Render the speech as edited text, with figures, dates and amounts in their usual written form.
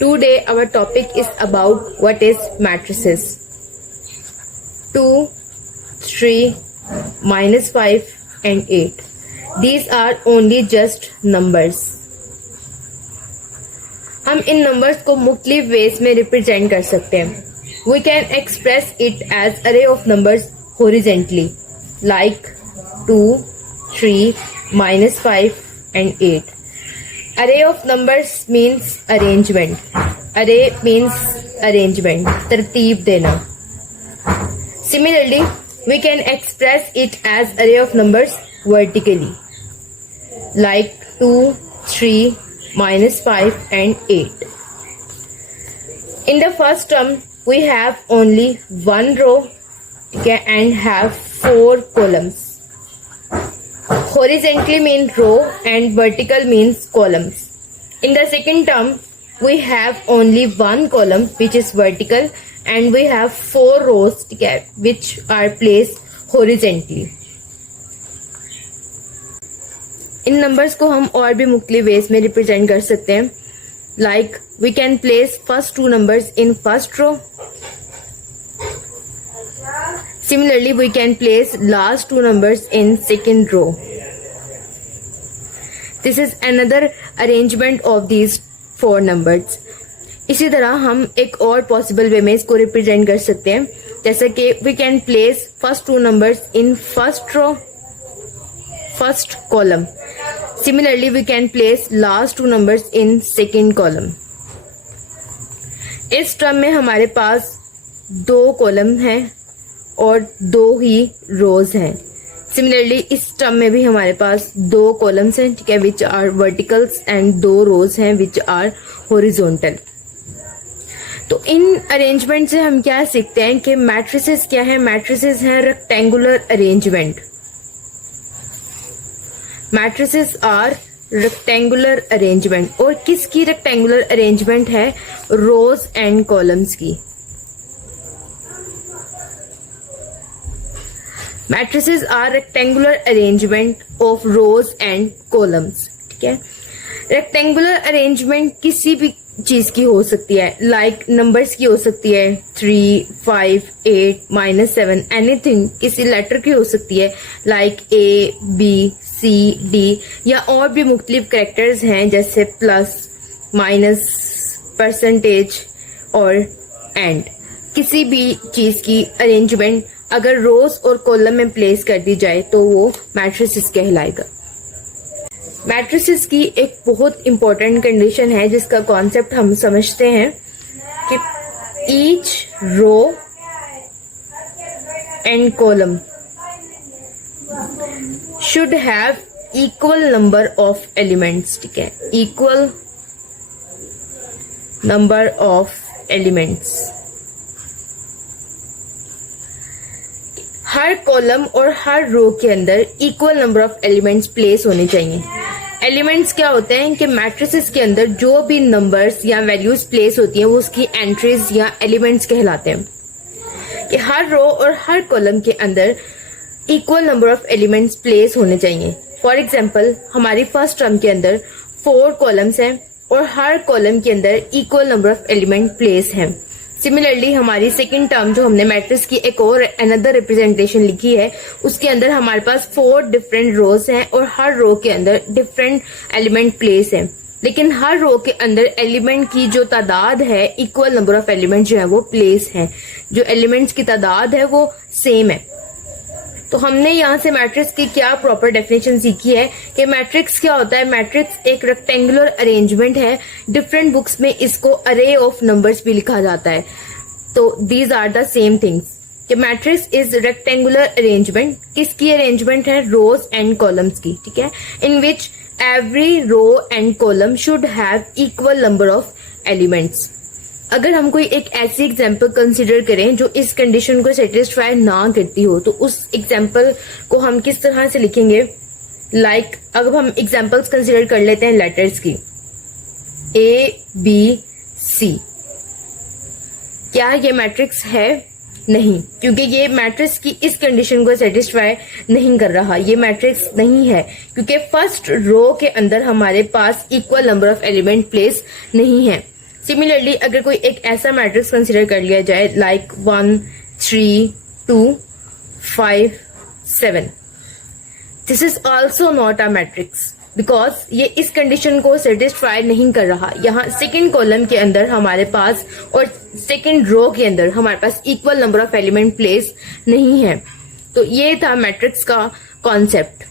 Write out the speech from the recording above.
Today our topic is about what is matrices. 2, 3, -5 and 8. These are only just numbers. हम इन numbers को मुख्तलिफ veg में represent कर सकते हैं. We can express it as array of numbers horizontally like 2, 3, -5 and 8. Array of numbers means arrangement. Array means arrangement, तरतीब देना. Similarly, we can express it as array of numbers vertically like 2, 3, -5 and 8. In the first term, we have only one row and have 4 columns. Horizontally means row and vertical means columns. In the second term, we have only one column which is vertical and we have 4 rows which are placed horizontally. In numbers को हम और भी मुख्तलिफ veg में represent कर सकते हैं. Like we can place first 2 numbers in first row. Similarly, we can place last 2 numbers in second row. This is another arrangement of these 4 numbers. इसी तरह हम एक और पॉसिबल वे में इसको रिप्रेजेंट कर सकते हैं, जैसे कि we can place first 2 numbers in first row, first column. Similarly, we can place last 2 numbers in second column. इस टर्म में हमारे पास 2 कॉलम हैं और 2 ही रोज हैं. सिमिलरली इस टर्म में भी हमारे पास 2 कॉलम्स हैं, ठीक है, विच आर वर्टिकल्स एंड 2 रोज हैं विच आर हॉरिजॉन्टल. तो इन अरेंजमेंट से हम क्या सीखते हैं कि मैट्रिसेस क्या है. मैट्रिसेस हैं rectangular arrangement. Matrices are rectangular arrangement. और किसकी रेक्टेंगुलर अरेंजमेंट है? रोज एंड कॉलम्स की. Matrices are rectangular arrangement of rows and columns. ठीक है. Rectangular arrangement किसी भी चीज की हो सकती है, like numbers की हो सकती है 3, 5, 8, -7, anything. किसी लेटर की हो सकती है like A, B, C, D, या और भी मुख्तलिफ कैरेक्टर्स हैं जैसे प्लस, माइनस, परसेंटेज और एंड. किसी भी चीज की अरेंजमेंट अगर रोज और कॉलम में प्लेस कर दी जाए तो वो मैट्रिसेस कहलाएगा. मैट्रिसेस की एक बहुत इंपॉर्टेंट कंडीशन है जिसका कॉन्सेप्ट हम समझते हैं कि each row and column should have equal number of elements. ठीक है, इक्वल नंबर ऑफ एलिमेंट्स. हर कॉलम और हर रो के अंदर equal number of elements place होने चाहिए. एलिमेंट्स क्या होते हैं कि मैट्रिसेस के अंदर जो भी नंबर्स या वैल्यूज प्लेस होती हैं वो उसकी एंट्रीज या एलिमेंट्स कहलाते हैं. कि हर रो और हर कॉलम के अंदर equal number of elements place होने चाहिए. फॉर एग्जाम्पल, हमारी फर्स्ट टर्म के अंदर 4 कॉलम्स हैं और हर कॉलम के अंदर equal number of element place हैं. सिमिलरली हमारी सेकंड टर्म जो हमने मैट्रिक्स की एक और अनदर रिप्रेजेंटेशन लिखी है उसके अंदर हमारे पास 4 डिफरेंट रोज हैं और हर रो के अंदर डिफरेंट एलिमेंट प्लेस हैं. लेकिन हर रो के अंदर एलिमेंट की जो तादाद है, इक्वल नंबर ऑफ एलिमेंट जो है वो प्लेस हैं. जो एलिमेंट्स की तादाद है वो सेम है. तो हमने यहाँ से मैट्रिक्स की क्या प्रॉपर डेफिनेशन सीखी है कि मैट्रिक्स क्या होता है. मैट्रिक्स एक रेक्टेंगुलर अरेंजमेंट है. डिफरेंट बुक्स में इसको अरे ऑफ नंबर्स भी लिखा जाता है. तो these are the same things. कि मैट्रिक्स इज रेक्टेंगुलर अरेंजमेंट. किसकी अरेंजमेंट है? रोज एंड कॉलम्स की. ठीक है, in which every row and column should have equal number of elements. अगर हम कोई एक ऐसी एग्जाम्पल कंसिडर करें जो इस कंडीशन को सेटिस्फाई ना करती हो तो उस एग्जाम्पल को हम किस तरह से लिखेंगे? लाइक अगर हम एग्जाम्पल्स कंसिडर कर लेते हैं लेटर्स की, A-B-C. क्या ये मैट्रिक्स है? नहीं, क्योंकि ये मैट्रिक्स की इस कंडीशन को सेटिस्फाई नहीं कर रहा. ये मैट्रिक्स नहीं है क्योंकि फर्स्ट रो के अंदर हमारे पास equal number of element place नहीं है. सिमिलरली अगर कोई एक ऐसा मैट्रिक्स कंसिडर कर लिया जाए like 1 3 2 5 7, this is also not a matrix because ये इस कंडीशन को सेटिस्फाई नहीं कर रहा। यहाँ सेकेंड कॉलम के अंदर हमारे पास और सेकेंड रो के अंदर हमारे पास equal number of element place नहीं है। तो ये था मैट्रिक्स का कॉन्सेप्ट।